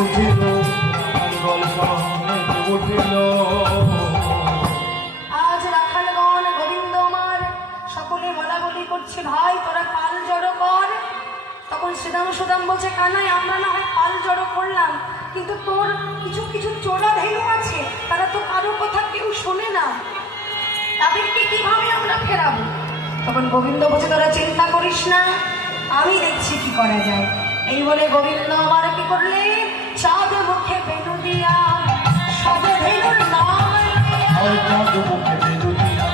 উঠিল গল্প উঠিল। আজ রাখালগণ গোবিন্দ আমার সকলে বলা বলি করছে, ভাই তোরা পাল জড়ো কর। তখন শ্রীদাম সুদাম বলছে, কানাই আমরা না হয় পাল জড়ো করলাম, কিন্তু তোর কিছু কিছু চোরা ধেনু আছে, তারা তো কারো কথা কেউ শোনে না, তাদেরকে কিভাবে আমরা ফেরাবো? তখন গোবিন্দ বলছে, তোরা চিন্তা করিস না, আমি দেখছি কি করা যায়। এই বলে গোবিন্দ আমার কি করলে, চাঁদ মুখে বেনু দিয়া সব ধেনুর নাম, চাঁদ মুখে বেনু দিয়া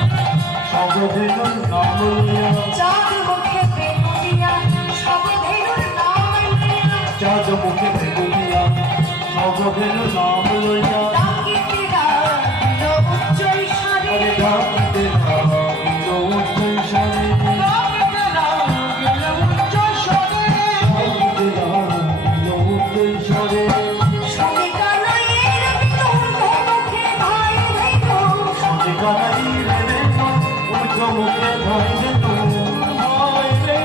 সব ধেনুর নাম লইয়া, চাঁদ মুখে বেনু দিয়া সব ধেনুর নাম, চাঁদ মুখে বেনু দিয়া সব ধেনুর নাম লইয়া, ডাকিতে ডাকিল উচ্চ ঈশ্বরে, ডাকিতে ডাকিল উচ্চ ঈশ্বরে, ডাকিতে ডাকিল উচ্চ ঈশ্বরে, ডাকিতে ডাকিল উচ্চ ঈশ্বরে। শুনে কানাইয়ের বিনুর মুখে ধাই ধেনু, শুনে কানাইয়ের বিনুর মুখে ধাই ধেনু, ভাই রে।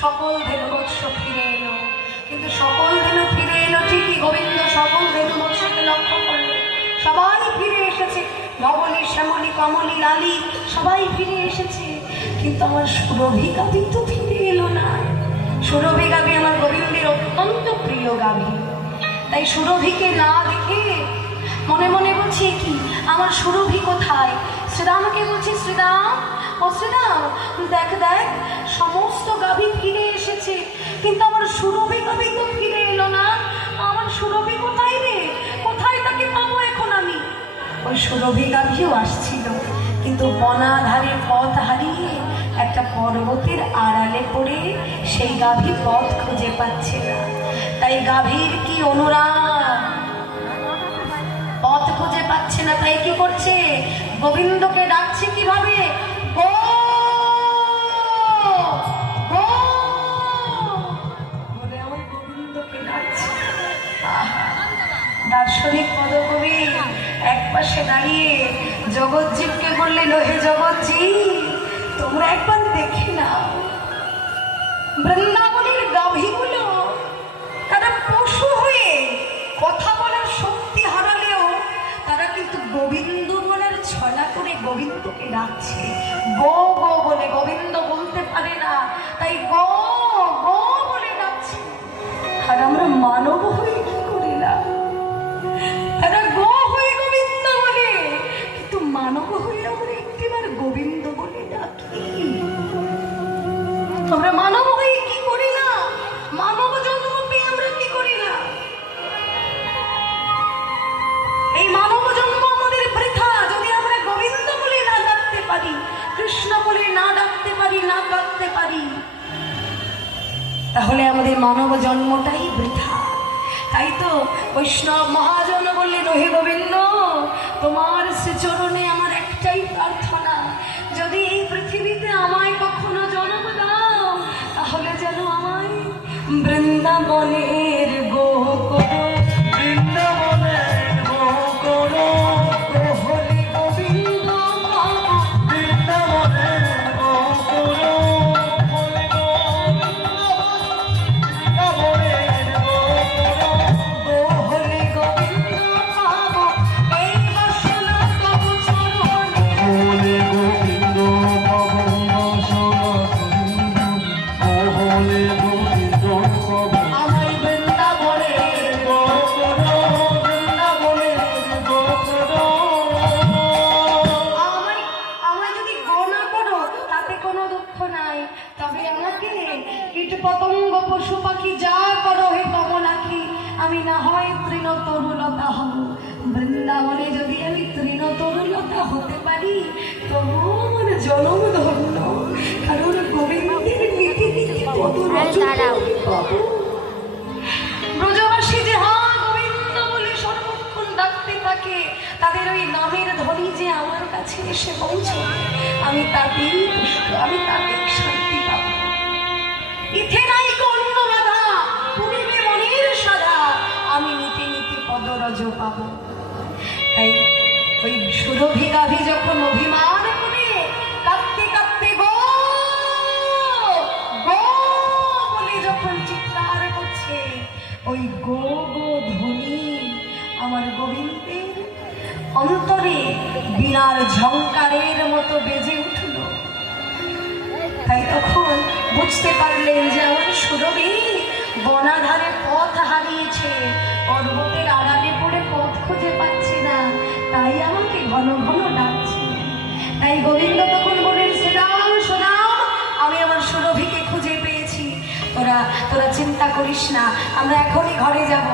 সকল ধেনু বৎস ফিরে এলো, কিন্তু সকল ধেনু ফিরে এলো ঠিকই, গোবিন্দ সকল ধেনু বৎসকে লক্ষ্য করলো, সবাই ফিরে এসেছে, ধবলি শ্যামলি কমলি লালি সবাই ফিরে এসেছে, কিন্তু আমার সুরভি গাভী তো ফিরে এলো না। সুরভি গাভী আমার গোবিন্দের অত্যন্ত প্রিয় গাভী, তাই সুরভিকে না দেখে মনে মনে বলছে, কি আমার সুরভি কোথায়? শ্রীরামকে বলছে, শ্রীরাম ও শ্রীরাম, দেখ দেখ সমস্ত গাভী ফিরে এসেছে, কিন্তু আমার সুরভি গাভী তো ফিরে এলো না। আমার সুরভি কোথায় রে? কোথায় তাকে পাবো এখন আমি? ওই সুরভি গাভীও আসছিল, কিন্তু বনাধারে পথ হারিয়ে একটা পর্বতের আড়ালে পড়ে সেই গাভী পথ খুঁজে পাচ্ছে না। তাই গাভীর কি অনুরাগ, পথ খুঁজে পাচ্ছে না, তাই কি করছে? গোবিন্দকে ডাকছে কিভাবে? গো গো বলে আমার গোবিন্দকে ডাকছে। দার্শনিক পদকবি এক পাশে দাঁড়িয়ে জগৎজীবকে বললেন, হে জগৎজীব, তোমরা একবার দেখে নাও, বৃন্দাবনের গাভীগুলো তারা পশু হয়ে কথা বলার শক্তি হারালেও তারা কিন্তু গোবিন্দ বলার ছলা করে গোবিন্দকে ডাকছে। গো গো বলে, গোবিন্দ বলতে পারে না, তাই গো গো বলে ডাকছে। আর আমরা মানব হয়ে কি করি না, তারা গো হয়ে গোবিন্দ বলে, কিন্তু মানব হয়ে আমরা একটিবার গোবিন্দ বলে ডাকি। আমরা মানব হয়ে কি করি না, মানব জন্ম পেয়ে আমরা কি করি না? এই মানব জন্ম আমাদের বৃথা যদি আমরা গোবিন্দ বলে না ডাকতে পারি, কৃষ্ণ বলে না ডাকতে পারি, না ডাকতে পারি, তাহলে আমাদের মানব জন্মটাই বৃথা। তাই তো বৈষ্ণব মহাজন বললেন, হে গোবিন্দ, তোমার শ্রীচরণে আমার একটাই প্রার্থনা, যদি এই পৃথিবীতে আমায় কখনো জন্ম দাও, তাহলে যেন আমায় বৃন্দাবনের গো জনম ধন্য, কারণ গোবিন্দের নীতি নীতি কত পাবো। ব্রজবাসী যে হা গোবিন্দ বলে সর্বক্ষণ ডাকতে থাকে, তাদের ওই নামের ধ্বনি যে আমার কাছে এসে পৌঁছবে, আমি তাতেই পুষ্ট, আমি তাতেই শান্তি পাবো। ইথে নাই অন্য বাধা, পূর্বে মনের সাদা, আমি নিতে নিতে পদরজ পাবো। তাই ওই সুরভি গাভী যখন অভিমান করে কাঁদতে কাঁদতে গো গো বলে যখন চিৎকার করছে, ওই গো গো ধ্বনি আমার গোবিন্দের অন্তরে বিনার ঝংকারের মতো বেজে উঠল। তাই তখন বুঝতে পারলেন যে আমার সুরভি বনাধারে পথ হারিয়েছে, পর্বতের আড়ালে পড়ে পথ খুঁজে পাচ্ছে না, তাই আমাকে ঘন ঘন ডাকছে। তাই গোবিন্দ তখন বলেন, শ্রীরাম সোনাম, আমি আমার সুরভিকে খুঁজে পেয়েছি, তোরা চিন্তা করিস না, আমরা এখনই ঘরে যাব।